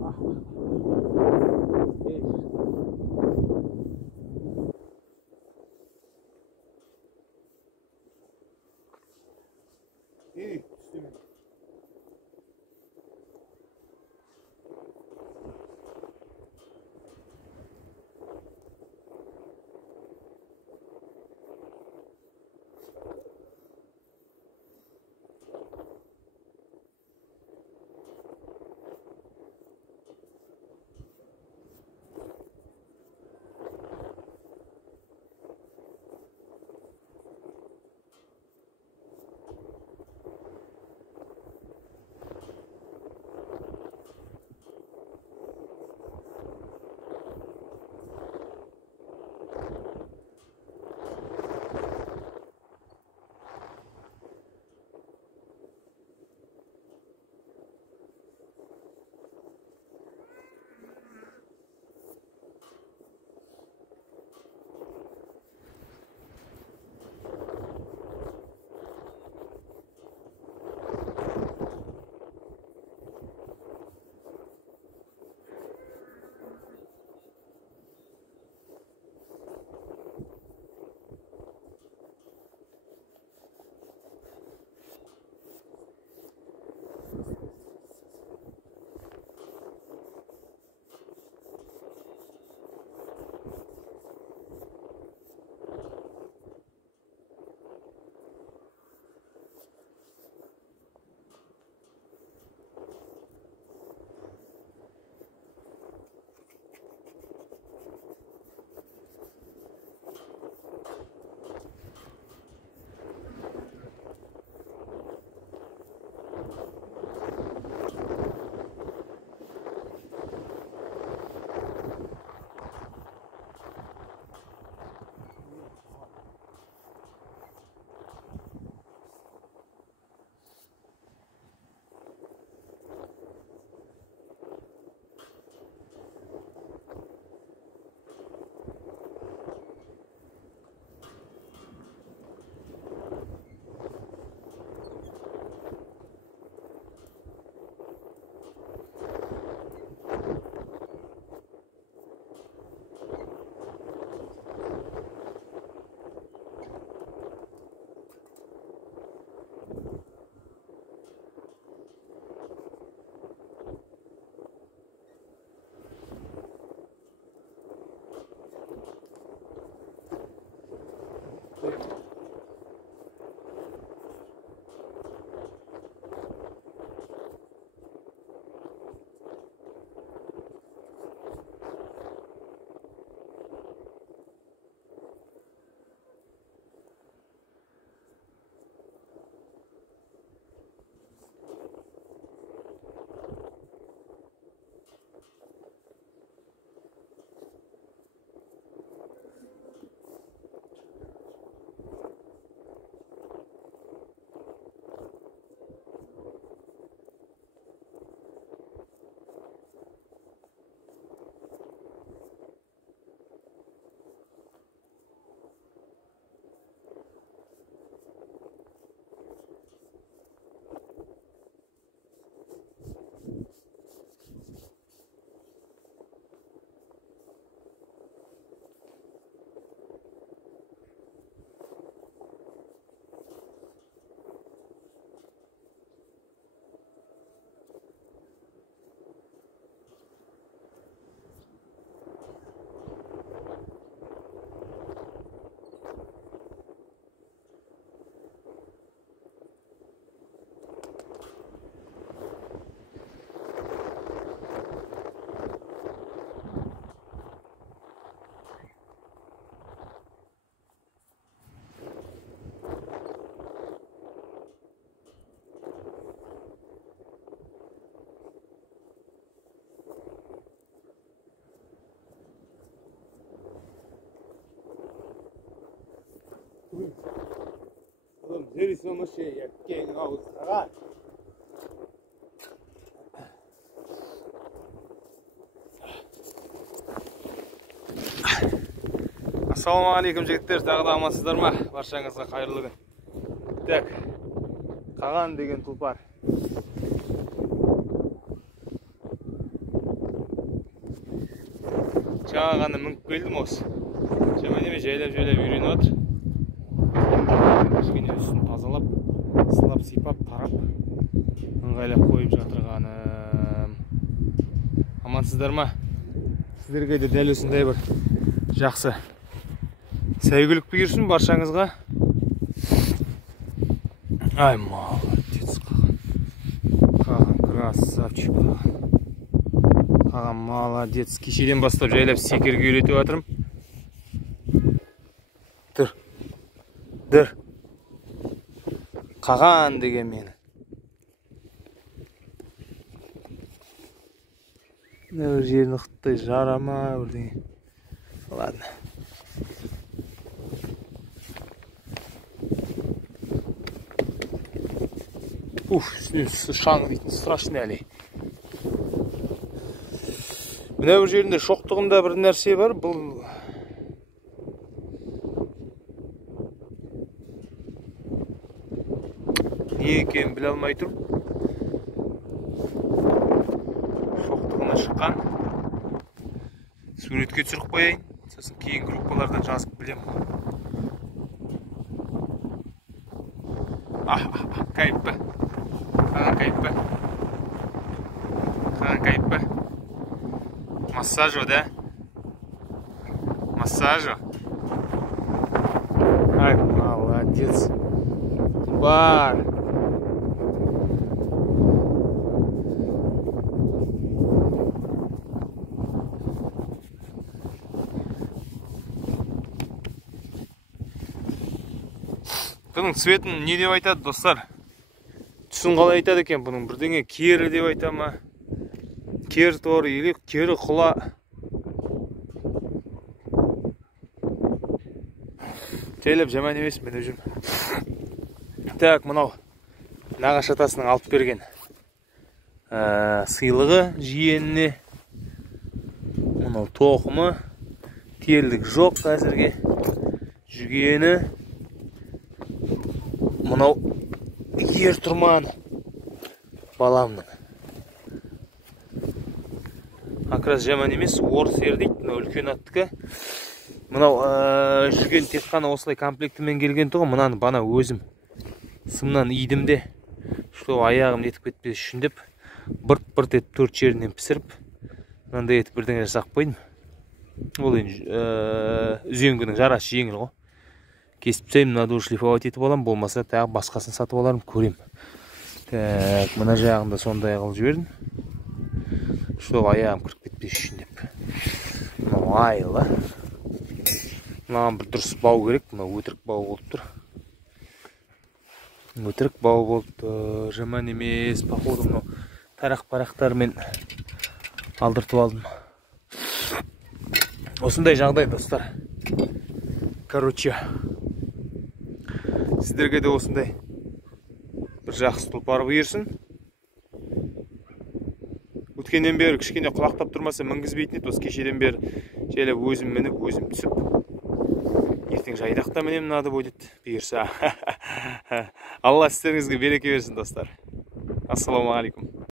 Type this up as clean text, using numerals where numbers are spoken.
Bakalım. İyi. Зерисомоши яккен ауызға. Ассалаумағалейкум жігіттер, тағы да амансыздар ма? Баршаңызға қайырлы күн. Так, қаған деген тұлпар. Жаңа ғана мүңіп келдім осы. Жаман емес, жайлап үйреніп отыр. Кішкене үстін тазалап, сылап, сипап, тарап, ыңғайлап қойып жатырғаным. Амансыздар ма? Сіздерге де дәл осындай бір жақсы сәйгүлік бұйырсын баршаңызға. Ай, молодец, қаған красавчик қаған. Қаған молодец. Кешеден бастап жайлап секерге үйретіп жатырмын. Тұр. Қаған деген мені. Бір жерін ұқыттай жарама бірдеңе. Ладно. Шаң дейтін страшный әлі. Мына бір жерінде шоқтығында бір нәрсе бар. Бұл не екенін біле алмай тұрмын. Шоқтығына шыққан. Суретке түсіріп қояйын. Сосын кейін группалардан жазып білемін. Кайыппы. Қаған кайыппы. Қаған кайыппы. Массажо, да? Массажо. Ай, молодец. Бар. Бұның цветін не деп айтады, достар? Түсін қалай айтады екен бұның? Бірдеңе кері деп айта ма? Кер тор, или кері құла. Тейлеп жаман емес мен өзім. Так, мұнау нағаш атасының алып берген сыйлығы жиеніне. Мұнау тоқымы. Телдік жоқ қазірге. Жүгені. Мұнау ер тұрман баламның. Акрас жаман емес, орыс ер дейді, үлкен аттыкі. Мұнау жүрген тек қана осылай комплектімен келген тұғы, мұнаны бана өзім сымнан идімде, что аяғым нетіп кетпес үшін деп, бұрт-бұрт етіп төрт жерінен пісіріп, мынандай етіп бірдеңе жасақ қойдым. Ол енді үзеңгінің жарасы жеңіл ғой. Кесіп тастаймын, мынады шлифовать етіп алам, болмаса тағы басқасын сатып аларым, көрем. Так, мына жағында сондай қылып жібердім. Что аяғым кіріп кетпес үшін деп. Мынау айлы. Мынаған бір дұрыс бау керек, мынау өтірік бау болып тұр. Өтірік бау болып тұр, жаман емес, походу мынау тарақ-парақтармен алдыртып алдым. Осындай жағдай, достар. Короче, сіздерге де осындай бір жақсы тұлпар бұйырсын. Өткеннен бері кішкене құлақтап тұрмаса мінгізбейтін еді, осы кешеден бері жайлап өзім мініп, өзім түсіп. Ертең жайдақта мінем мынады будет бұйырса. Алла сіздеріңізге береке берсін, достар. Ассалаумағалейкум.